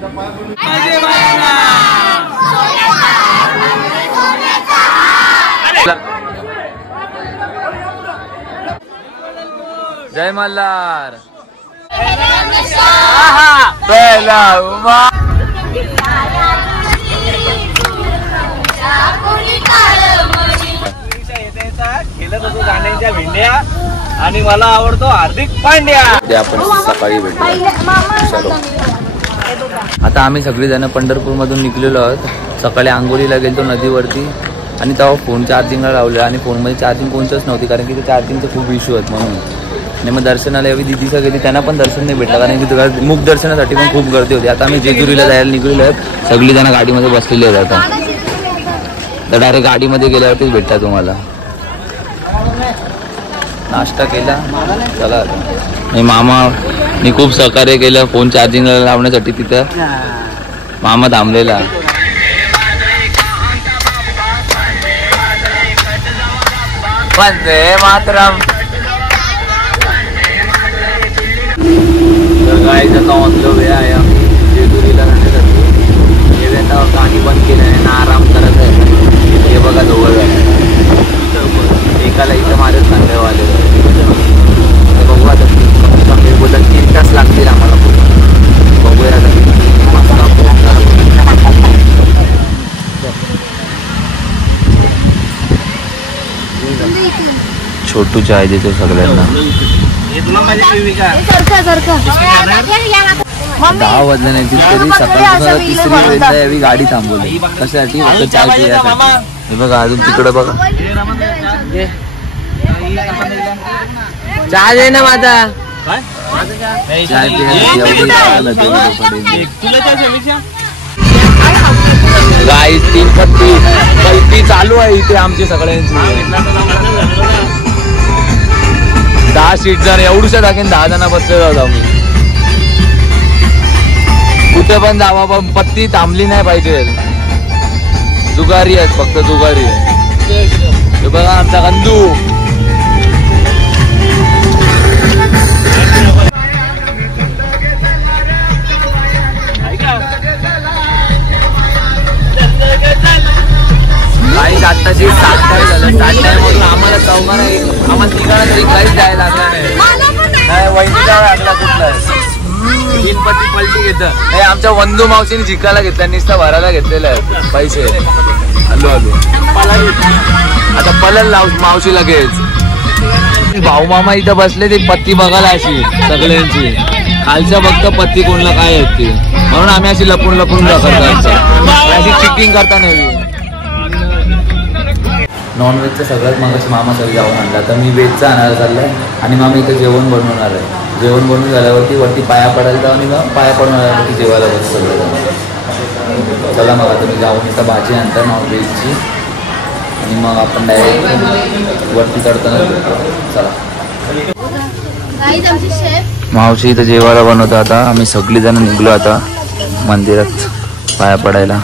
जय मल्हार। खेळत होतो गाण्यांच्या भेंड्या आणि मला आवडतो हार्दिक पांड्या। ते आपण सकाळी भेटू। आता आम्ही सगळी जण पंढरपूर मधून निघलेलो आहोत। सकाळी आंघोळीला गेलो नदीवरती आणि तेव्हा फोन चार्जिंगला लावला आणि फोनमध्ये चार्जिंग कोणतंच नव्हती कारण की ते चार्जिंगचे खूप इश्यू आहेत म्हणून। आणि मग दर्शनाला यावी दिदीचा गेली त्यांना पण दर्शन नाही भेटलं कारण की मुख दर्शनासाठी पण खूप गर्दी होती। आता आम्ही जेजुरीला जायला निघलेलो आहेत। सगळी जण गाडीमध्ये बसलेली आहेत। आता तर डायरेक्ट गाडीमध्ये गेल्यावरतीच भेटता तुम्हाला। नाश्ता केला चला आणि मामाने खूप सहकार्य केलं फोन चार्जिंगला लावण्यासाठी। तिथं मामा थांबलेला। वंदे मातरम। गाइस आता ऑन द वे आहे आम्ही जेजुरीला जाण्यासाठी। आता गाणी बंद केलं आहे ना आराम करत आहे। हे बघा दोघं जण एकाला इथं माझ्याच सांगायला आले। बघू आता कमी बोलत 3 तास लागतील आम्हाला। बघूया छोटू चाय देतो सगळ्यांना। 10 वाजले नाही तरी सकाळी तिसरी वेळेला यावी गाडी थांबवली कशासाठी फक्त चाय पिण्यासाठी। हे बघा अजून तिकडे बघा चहा दे ना माझा। चाय गाईस 3 पत्ती चालू आहे इथे आमची सगळ्यांची। 10 सीट जण एवढूशा टाकेन 10 जण बसले जाऊ आम्ही। कुठे पण जावा पण पत्ती थांबली नाही पाहिजे। जुगारी आहेत फक्त जुगारी। हे बघा आमचा गंदू काही आत्ताची 7 टाइम झालं। 7 टाइम मधून आम्हाला चौघांना आम्हाला तिघांना तरी काहीच जायला लागला नाही। वहिनीला लागला कुठला 3 पत्ती पलटी घेतं। हे आमच्या वंदू मावशीने जिंकायला घेतला नुसता भरायला घेतलेला आहे पैसे। हॅलो आता पलल मावशी लगेच। भाऊ मामा इथं बसले ते पत्ती बघायला अशी सगळ्यांची। खालच्या बघता पत्ती कोणला काय आहेत ती म्हणून आम्ही अशी लपून लपून करतो अशी चिटिंग करता नाही। नॉनव्हेजचं सगळ्यात मागाशी मामा सगळं जाऊन आणला तर मी व्हेजचा आणायला चाललाय आणि मामा इथं जेवण बनवणार आहे। जेवण बनवून झाल्यावरती वरती पाया पडायला जाऊन मग पाया पडून आल्यावरती जेवायला बस सगळं। चला मग तुम्ही जाऊन इथं भाजी आणता नॉनव्हेजची आणि मग आपण डायरेक्ट वरती चढताना चला। मावशी इथं जेवायला बनवतो। आता आम्ही सगळी जण निघलो आता मंदिरात पाया पडायला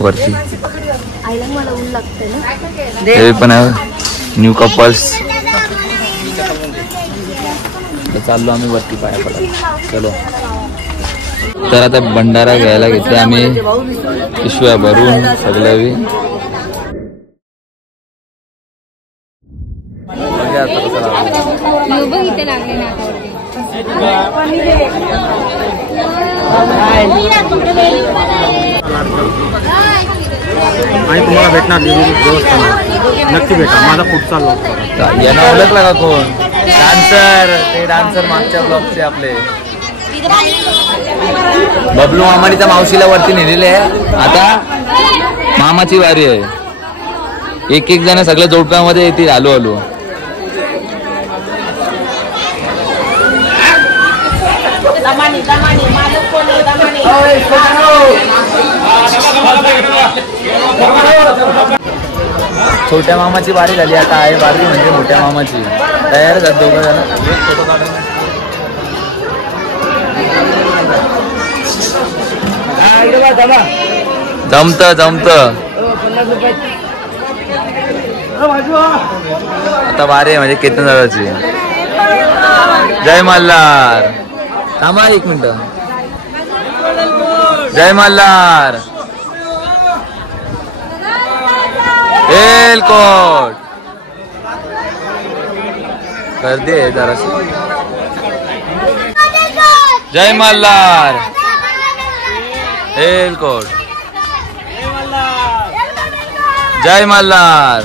वरती। हे पण आहे न्यू कपल्स। चाललो आम्ही वरती पाया पडायला चलो। तर आता भंडारा घ्यायला घेतले आम्ही पिशव्या भरून सगळ्या। आणि तुम्हाला भेटणार देवस्थान नक्की भेटा। माझा फूट चालला यांना ओळखला का कोण? डान्सर ते डान्सर मागच्या ब्लॉगचे आपले बबलू मामानी त्या मावशीला वरती नेलेले आहे। आता मामाची वारी आहे। एक जण सगळ्या जोडप्यामध्ये येतील आलो आलो। छोट्या मामाची वारी झाली आता आहे वारी म्हणजे मोठ्या मामाची। तयार झाले दोघं जण। जमत आता वारी म्हणजे केतन दादाची। जय मल्हार। थांबा 1 मिनिट। जय मल्हार. एलकोट गर्दी आहे जराशी. जय मल्हार. एलकोट. जय मल्हार.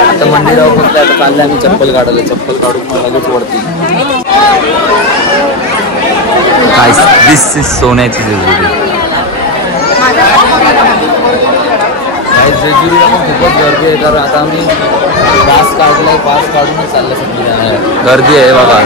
आता मंदिरावर पोहोचले. आता चालले आम्ही चप्पल काढायला. चप्पल काढून मग लगेच वरती. दिस इज सोन्याची जेजुरी. काय जेजुरीला पण खूपच गर्दी आहे. कारण आता आम्ही पास काढलाय. पास काढूनच चाललं सगळी. गर्दी आहे बघा.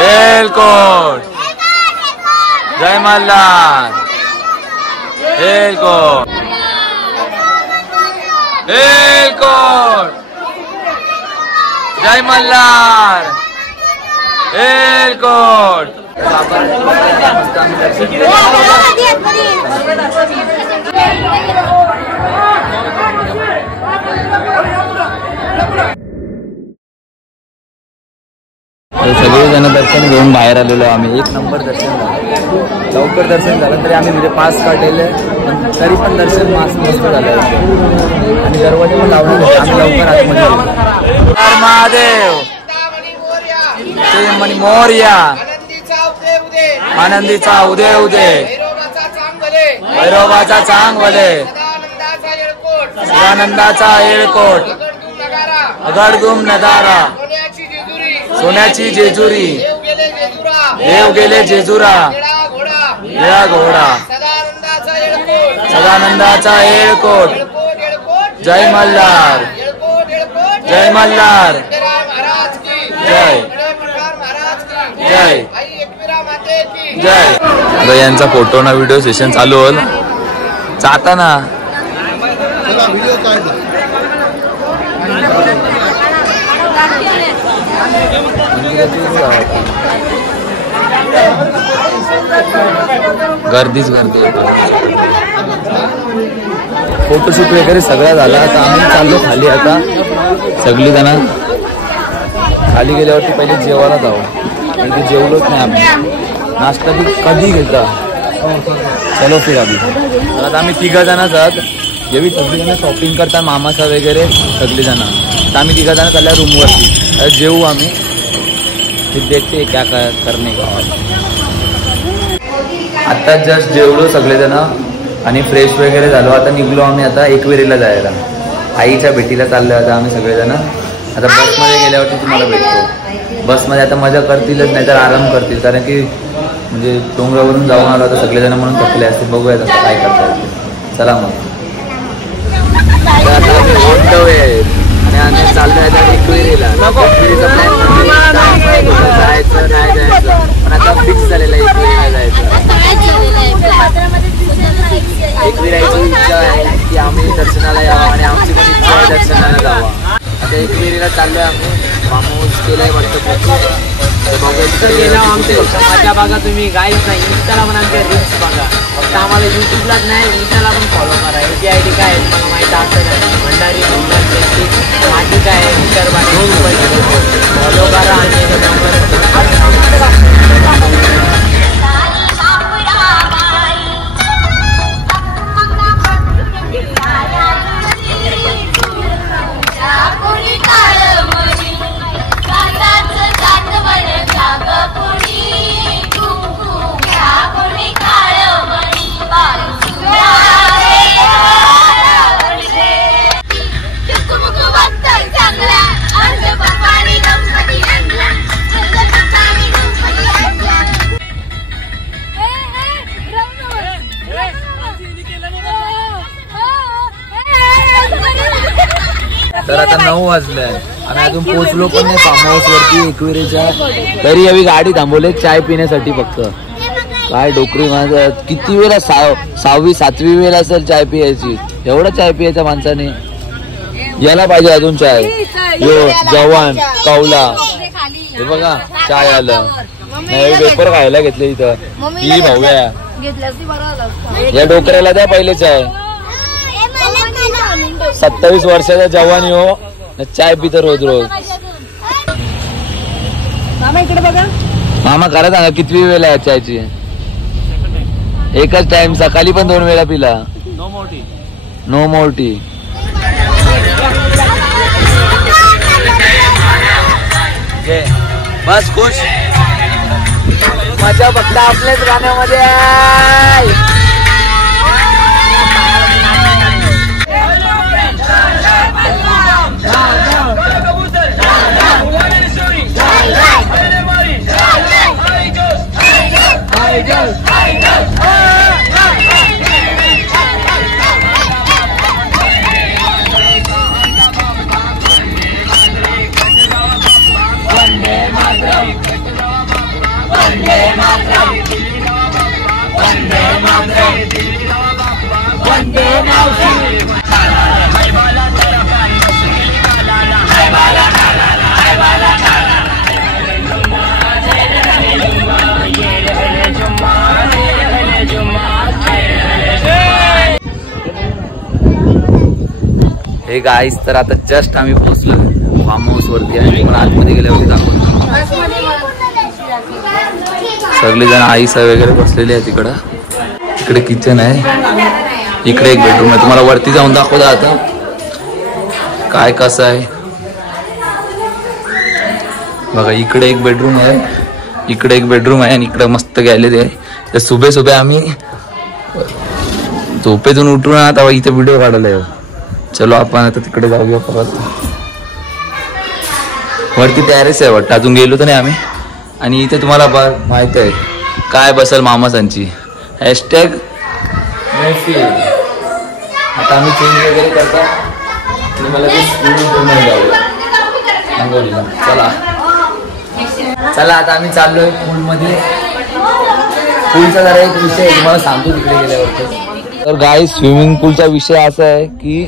एलकोट. जय मल्हार. एलकोट. एलकोट. जय मल्हार. एलकोट. सगळेजण दर्शन घेऊन बाहेर आलेलो आम्ही. 1 नंबर दर्शन झालं. लवकर दर्शन झालं तरी आम्ही म्हणजे पास काढलेले पण तरी पण दर्शन मस्त झालं. आणि दरवाजे पण लावले होते. आम्ही लवकर आतमध्ये. महादेव मणी मोर्या. आनंदीचा उदय उदय. भैरवाचा चांग भले. सदानंदाचा येळकोट. अगडगुम नदारा. सोन्याची जेजुरी. देव गेले जेजुरा. निळा घोडा. सदानंदाचा येळकोट. जय मल्हार. जय मल्हार. जय जय जय. यांचा फोटो ना व्हिडिओ सेशन चालू होईल. जाताना गर्दीच गर्दी. फोटोशूट वगैरे सगळं झालं. आता आम्ही चाललो खाली. आता सगळी जण खाली गेल्यावरती पहिले जेवायला जाऊ. म्हणजे जेवलोच नाही आम्ही. नाश्ता बी कधी घेता. चलो फिर अभी. तर आता आम्ही 3 जणच आहोत. जेवी सगळी जण शॉपिंग करतात मामाचा वगैरे सगळी जण. तर आम्ही 3 जण चालल्या रूमवरती. जेवू आम्ही. फिर देखते क्या करणे का. आता जस्ट जेवलो सगळेजण आणि फ्रेश वगैरे झालो. आता निघलो आम्ही आता एकविरीला जायला. आईच्या भेटीला चाललो आता आम्ही सगळेजण. आता बसमध्ये गेल्यावरती तुम्हाला भेटतो. बसमध्ये आता मजा करतीलच नाही तर आराम करतील. कारण की म्हणजे डोंगरावरून जाऊन आलो आता सगळेजण म्हणून थकले असते. बघूया आता काय करता येते. चला मग. आता आणि आम्ही चाललो आहे एकविरीला. एकविरीचा प्लॅन जायचं नाही जायचं पण आता फिक्स झालेलं आहे एकविरीला जायचं. एकविराची इच्छा आहे की आम्ही दर्शनाला यावं आणि आमची पण इच्छा आहे दर्शनाला जावं. आता एकविरीला चाललोय आम्ही. फार्म हाऊस केलंय वाटतं. माझ्या बघा तुम्ही गाईच नाही. इंस्टाला पण आमच्या रील्स बघा. फक्त आम्हाला युट्यूबलाच नाही इंस्टाला पण फॉलो करा. APID काय आहे मला माहिती असतं. भंडारी माझी काय आहे विचार फॉलो करा. आणि तर आता 9 वाजले आणि अजून पोहोचलो पण नाही फार्म हाऊस वरती एकविरीच्या. तरी हवी गाडी थांबवले चाय पिण्यासाठी फक्त. काय डोकरी माझं. किती वेळा 6वी 7वी वेळ असेल चाय पियायची. एवढा चाय पियायचा माणसाने. याला पाहिजे अजून चाय. यो जवान कौला हे बघा चाय आलं. नाही पेपर खायला घेतले इथं. ही भाऊया या डोकऱ्याला द्या पहिले चाय. 27 वर्षाचा जवान हो चाय पितो रोज रोज. मामा इकडे बघा. मामा खरं सांगा कितवी वेळ आहे चायची? एकच टाइम. सकाळी पण 2 वेळा पिला. नो मोठी. बस खुश. मजा फक्त आपल्याच गाण्यामध्ये आहे. हे गाईस तर आता जस्ट आम्ही पोहोचलो फार्म हाऊस वरती आणि मला आतमध्ये गेल्यावरती दाखवतो. सगळेजण आई सर वगैरे बसलेले आहे तिकडं. इकडे किचन आहे. इकडे एक बेडरूम आहे. तुम्हाला वरती जाऊन दाखवतो आता काय कसं आहे बघा. इकडे एक बेडरूम आहे. इकडे एक बेडरूम आहे आणि इकडे मस्त गॅलरी आहे. तर सुबह आम्ही झोपेतून उठून आता इथे व्हिडिओ काढायला येऊ. चलो आपण आता तिकडे जाऊया परत. वरती टॅरेस आहे वाटतं. अजून गेलो तर नाही आम्ही. आणि इथे तुम्हाला माहित आहे काय बसल मामासांची हॅशटॅग मैफिल. आता आम्ही चेंज वगैरे करता आणि मला ते जाऊया अंघोळीला. चला आता आम्ही चाललोय पूलमध्ये. पूलचा जरा एक विषय तुम्हाला सांगतो तिकडे गेल्यावर. तर गाईस स्विमिंग पूलचा विषय असा आहे की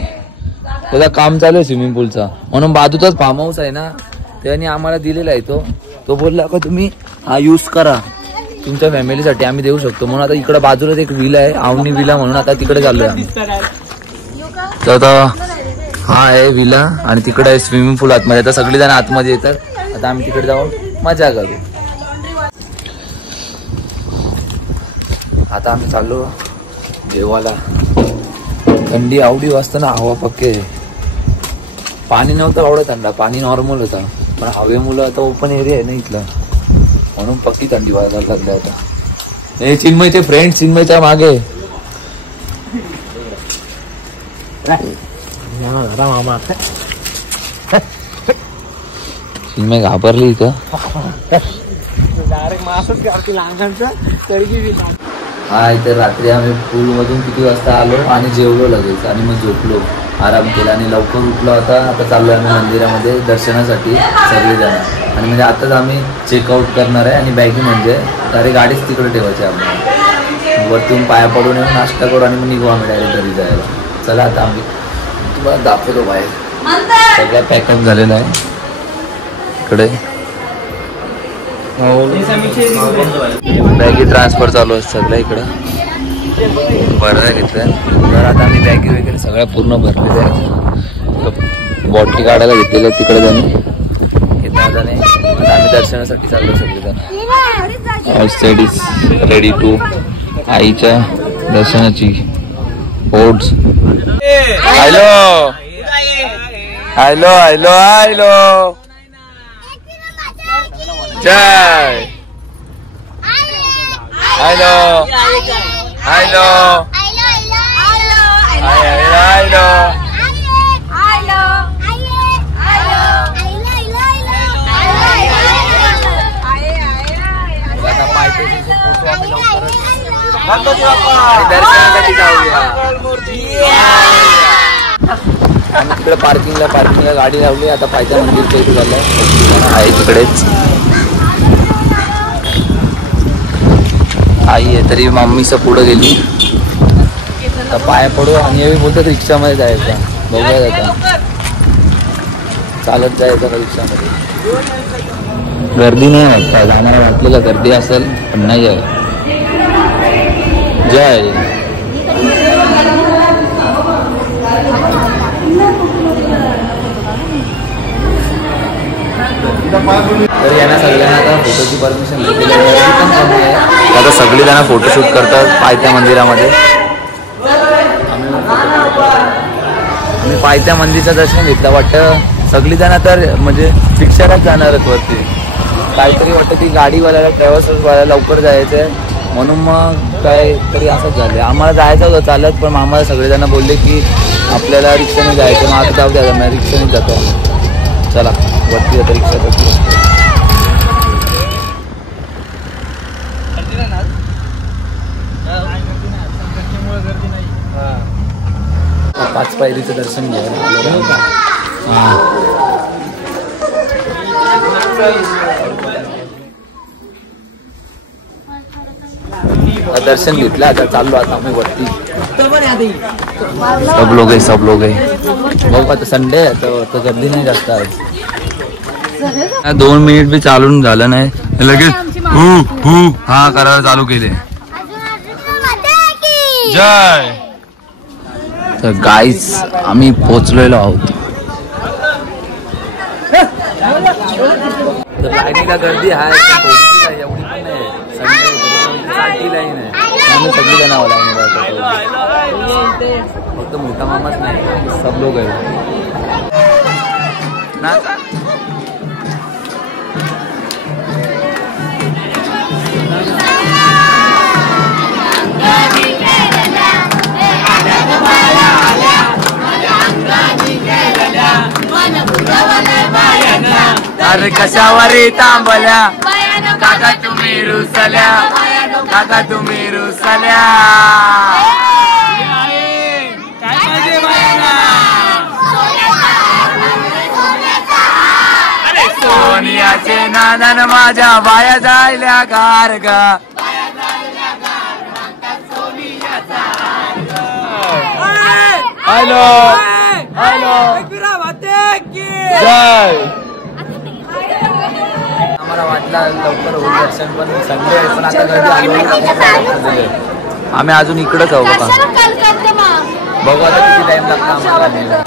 त्याचा काम चालू आहे स्विमिंग पूलचा. म्हणून बाजूचाच फार्म हाऊस आहे ना त्याने आम्हाला दिलेला आहे. तो बोलला का तुम्ही हा यूज करा तुमच्या फॅमिलीसाठी आम्ही देऊ शकतो. म्हणून आता इकडे बाजूलाच एक विला आहे आवनी विला म्हणून आता तिकडे चाललोय आम्ही. तर आता हा आहे विला आणि तिकडे आहे स्विमिंग पूल आतमध्ये. आता सगळेजण आतमध्ये येतात. आता आम्ही तिकडे जाऊन मजा करू. आता आम्ही चाललो जेवायला. थंडी आवडी वाजता ना हवा पक्के. पाणी नव्हतं एवढं थंड. पाणी नॉर्मल होता पण हवेमुळं आता ओपन एरिया आहे ना इथला म्हणून पक्की थंडी वाजायला लागली आता. हे चिन्मयचे फ्रेंड चिन्मयच्या मागे. चिन्मय घाबरली इथं. हा तर रात्री आम्ही पूलमधून किती वाजता आलो आणि जेवलो लगेच आणि मग झोपलो आराम केला आणि लवकर उठलो. आता चाललो आम्ही मंदिरामध्ये दर्शनासाठी सगळेजण. आणि म्हणजे आताच आम्ही चेकआउट करणार आहे आणि बॅगी म्हणजे अरे गाडीच तिकडे ठेवायची आम्हाला. वरतून पाया पडून येऊन नाश्ता करू आणि मग निघू आम्ही डायरेक्ट घरी जायला. चला आता आम्ही तुम्हाला दाखवतो बाहेर. सगळं पॅकअप झालेलं आहे इकडे. बॅगी ट्रान्सफर चालू आहे सगळं इकडं. भरायला घेतलं तर आता आम्ही बॅगी वगैरे सगळ्या पूर्ण भरलेल्या आहेत. बॉटली काढायला घेतलेल्या आहेत तिकडे जाणे येतात. आणि आता आम्ही दर्शनासाठी चाललो सगळेजण. All side is ready to आईच्या दर्शनाची ओट्स. हॅलो हॅलो हॅलो हॅलो जय हॅलो हॅलो हॅलो. दर्शनासाठी जाऊया. आम्ही तिकडे पार्किंगला गाडी लावली. आता पायथ्या मंदिरच्या इथे झालंय आहे तिकडेच. आई आहे तरी मम्मीचं पुढं गेली. आता पाया पडू आणि बोलतात रिक्षामध्ये जायचं. बघूया आता चालत जायचं का रिक्षामध्ये. गर्दी नाही वाटतं, आम्हाला वाटलेलं गर्दी असेल पण नाही आहे. जय तर यांना सगळ्यांना आता फोटोची परमिशन भेटलेली आहे. गर्दी पण कमी आहे, आता सगळी जण फोटोशूट करतात पायथ्या मंदिरामध्ये. मी पायथ्या मंदिरचं दर्शन घेतलं वाटतं. सगळी जण तर म्हणजे रिक्षालाच जाणार आहेत वरती. काहीतरी वाटतं ती गाडीवाल्याला ट्रॅव्हल्सवाल्याला लवकर जायचं आहे म्हणून मग काहीतरी असंच झालं. आम्हाला जायचं होतं चालत, पण आम्हाला सगळेजण बोलले की आपल्याला रिक्षाने जायचं. मग आता जाऊ द्या, मी रिक्षानेच जातो. चला वरती जातं रिक्षा. 5 पायरीचं दर्शन घ्यायला. दर्शन घेतलं, आता चाललो आता आम्ही वरती. सब लोग आहे. बघू आता संडे आहे तर गर्दी नाही जास्त आज. 2 मिनिट बी चालून झालं नाही लगेच हा करायला चालू केले. जय. तर गाईज आम्ही पोचलेलो आहोत. तर लाईनीला गर्दी आहे, एवढी पण नाही. संडे लाईन आहे, आम्ही सगळी जण आहोत लाईनीला. फक्त मोठा मामाच नाही, सब लोक आहे ना. अरे कशावरी तांबल्या काका तुम्ही रुसल्या, काका तुम्ही रुसल्या. सोनियाचे नानन माझ्या बाया जायल्या गारग. हॅलो हॅलो जय. आम्हाला वाटलं लवकर होईल दर्शन, पण संडे आहे पण आता गर्दी. आम्ही अजून इकडंच आहोत बघा. बघू आता किती टाइम लागतो आम्हाला.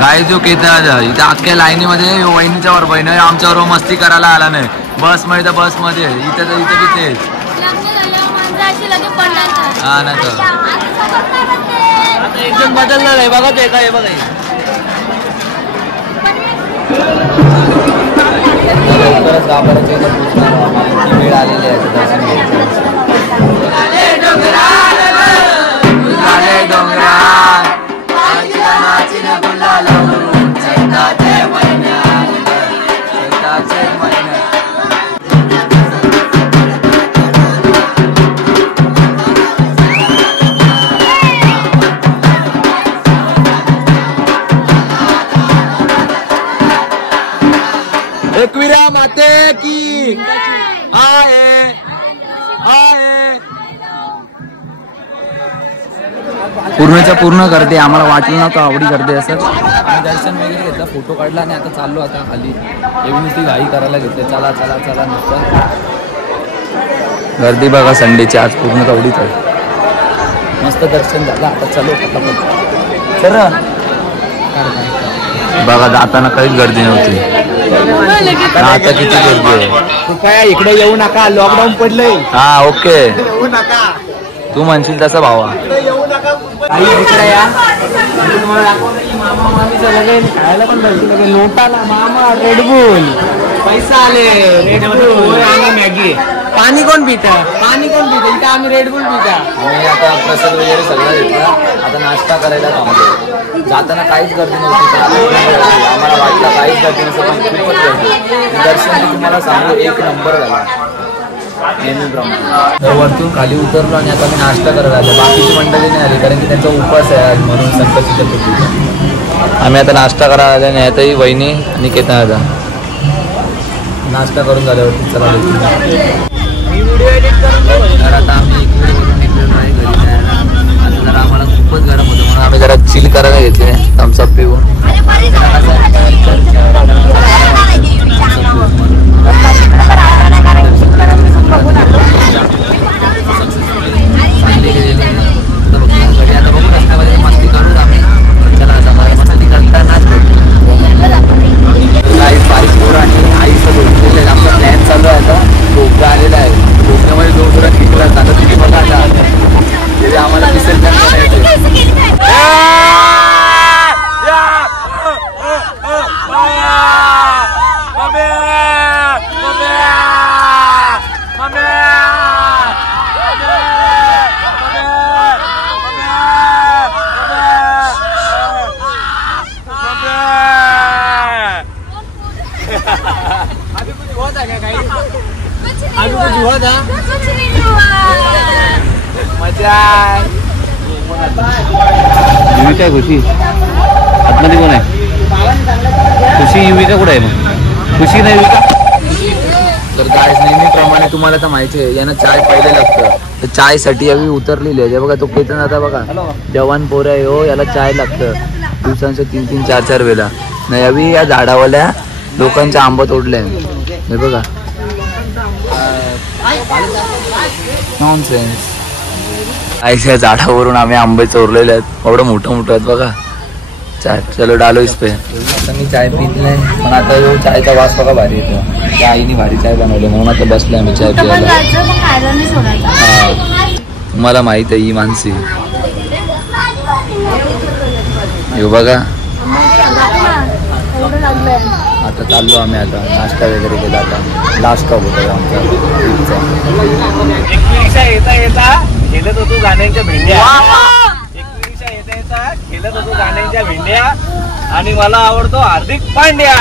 गाय जो केतना इथं अख्ख्या लाईनीमध्ये वहिनीच्या वर बहीण आमच्यावर मस्ती करायला आला नाही. बसमध्ये तर बसमध्ये इथं तर इथं तिथेच. हा ना तर एकदम बदलणार आहे बघा ते काय बघा. लवकरच गाभाऱ्याच्या इथं पोचणार आम्हाला. वेळ आलेली आहे दर्शन घ्यायचं. एकविरा माते की आहे आहे. पूर्णच्या पूर्ण गर्दी. आम्हाला वाटलं नव्हतं आवडी गर्दी असं. आम्ही दर्शन वगैरे घेतलं, फोटो काढला आणि आता चाललो आता खाली. एवढी नुसती घाई करायला घेतली. चला चला चला नुसतं गर्दी बघा संडेची आज पूर्ण तेवढीच आहे. मस्त दर्शन झालं. आता चलो पटापट. सर बघा जाताना काहीच गर्दी नव्हती. आता किती गर्दी आहे. कृपया इकडे येऊ नका, लॉकडाऊन पडलंय. हा ओके, येऊ नका. तू म्हणशील तसं भावा. इकडे या. मामा मामीचं लगेच खायला पण लगे नोटाला मामा रेडबुल पैसा आले. रेडबुल आणि मॅगी. पाणी कोण पिता? पाणी कोण पितं? इथं आम्ही रेडबुल पिता. आम्ही आता प्रसाद वगैरे सगळं घेतला. आता नाश्ता करायला थांबलो. जाताना काहीच गर्दी नव्हती. आम्हाला वाटलं काहीच गर्दी नसतं, पण खूपच गर्दी. दर्शन तुम्हाला सांगू एक नंबर झाला नेहमीप्रमाणे. तर वरतून खाली उतरलो आणि आता मी नाश्ता करायला आलो. बाकीची मंडळी नाही आली कारण की त्यांचा उपवास आहे आज म्हणून संकष्टी चतुर्थीचा. आम्ही आता नाश्ता करायला आले नाही. आताही वहिनी आणि केतना आता नाश्ता करून झाल्यावरती चला तर आता आम्ही इकडून निघलेलो आहे घरी जायला. आता जरा आम्हाला खूपच गरम होतं म्हणून आम्ही जरा चिल करायला घेतले थम्सअप पिऊन. युविका खुशी आतमध्ये कोण आहे? खुशी युविका कुठे आहे मग? खुशी नाही युविका. तर गायस नेहमीप्रमाणे तुम्हाला तर माहिती आहे यांना चाय पहिले लागतं. तर चायसाठी यावी उतरलेली आहे बघा. तो पेटन आता बघा जवान पोरं आहे हो, याला चाय लागतं दिवसांचं 3-3, 4-4 वेळा. नाही यावी या झाडावाल्या लोकांचा आंबा तोडले हे बघा. नॉनसेन्स. आयच्या झाडावरून आम्ही आंबे चोरलेले आहेत. एवढं मोठं मोठं आहेत बघा. चाय चलो डालो इस पे. आता मी चाय पित नाही पण आता जो चायचा वास बघा भारी येतो. त्या आईने भारी चाय बनवली म्हणून आता बसलोय आम्ही चाय पियायला. हा तुम्हाला माहित आहे ही मानसी हे बघा. आता चाललो आम्ही आता नाश्ता वगैरे केला. आता लास्ट स्टॉप होता आमचा. येता येता खेळत होतो गाण्यांच्या भेंड्या. येता येता खेळत होतो गाण्यांच्या भेंड्या आणि मला आवडतो हार्दिक पांड्या.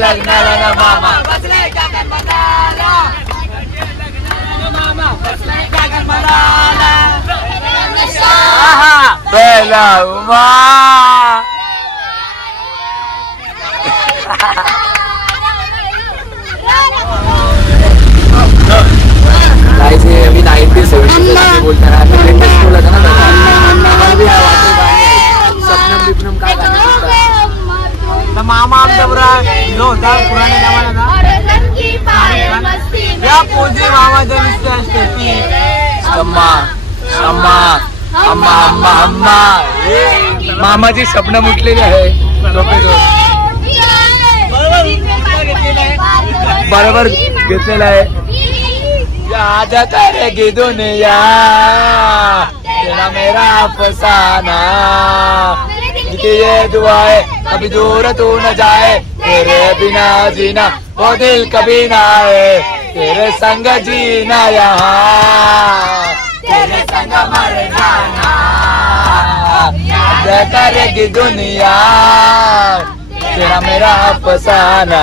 लग्नाला ना मामा पहिला उमा. अभी 1970 बोलताना सपनम बिपनम काय तर मामा आमचा बरा जो होता पुराण्या जमान्याचा या पोजे मामाच्या नुसत्या असते. अम्मा अम्मा अम्मा अम्मा अम्मा मामाची स्वप्न उठलेली आहे. बरोबर घेतलेला आहे. याद करेगी दुनिया तेरा मेरा अफसाना. ये दुआ है कभी दूर तू न जाए तेरे बिना जीना वो दिल कभी ना आए. तेरे संग जीना यहाँ तेरे संग मर जाना. याद करेगी दुनिया तेरा मेरा अफसाना.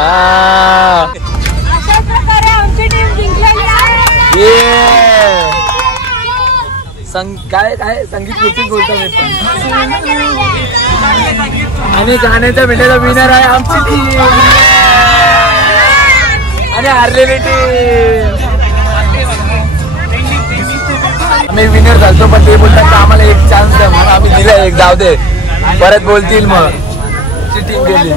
काय काय संगीत कुठेच बोलतो मी पण. आणि गाण्याच्या भेटीला विनर आहे आमची टीम आणि हारलेली टीम. आम्ही विनर झालतो पण ते बोलतात आम्हाला एक चान्स द्या म्हणून आम्ही दिला एक. जाऊ दे परत बोलतील मग. टीम गेली.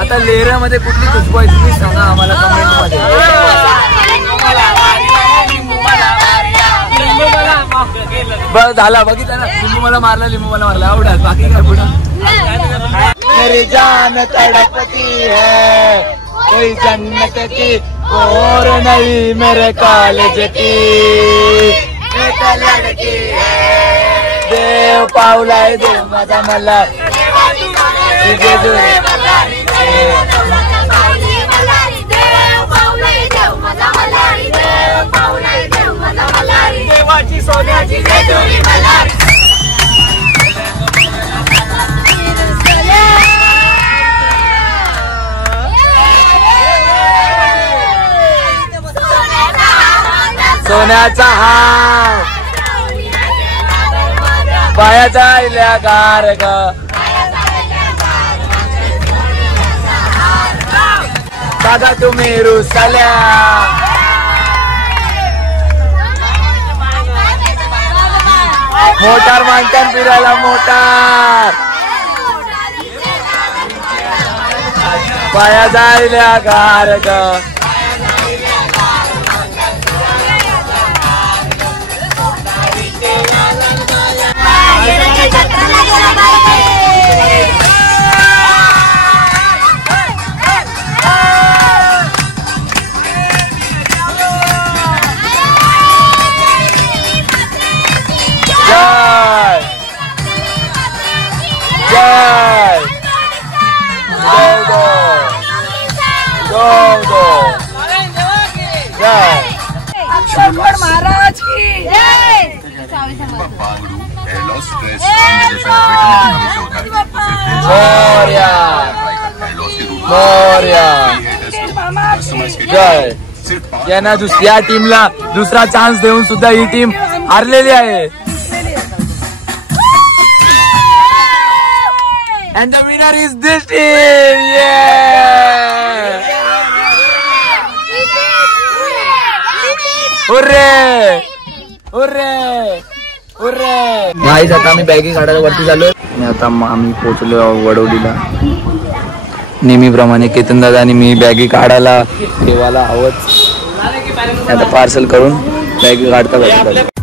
आता लेहरामध्ये कुठली खुशबू आहे तुम्ही सांगा आम्हाला कमेंट मध्ये. बस झाला बघितलं ना. लिंबू मला मारला लिंबू मला मारला आवडत. बाकी काय पुढं. मेरी जान तड़पती है कोई जन्नत की और नहीं मेरे कॉलेज की एक लड़की है. देव पावलाय देव माझा मला देवाची सोन्याची जेजुरी मलारी. सोन्याचा हार पायाचा इल्या गार ग. दादा तुम्ही रुसल्या मोटार मानतात फिरायला मोटार पाया जायल्या गार ग. महाराज की जय। जय. या टीमला दुसरा चान्स देऊन सुद्धा ही टीम हारलेली आहे. And the winner is this team. Yeah! Hurray! Hurray! Hurray! गाईस आता आम्ही बॅगी काढायला वरती चाललोय आणि आता आम्ही पोहोचलो वडवलीला. नेहमीप्रमाणे केतन दादा आणि मी बॅगी काढायला ठेवायला हवंच. आता पार्सल करून बॅगी काढता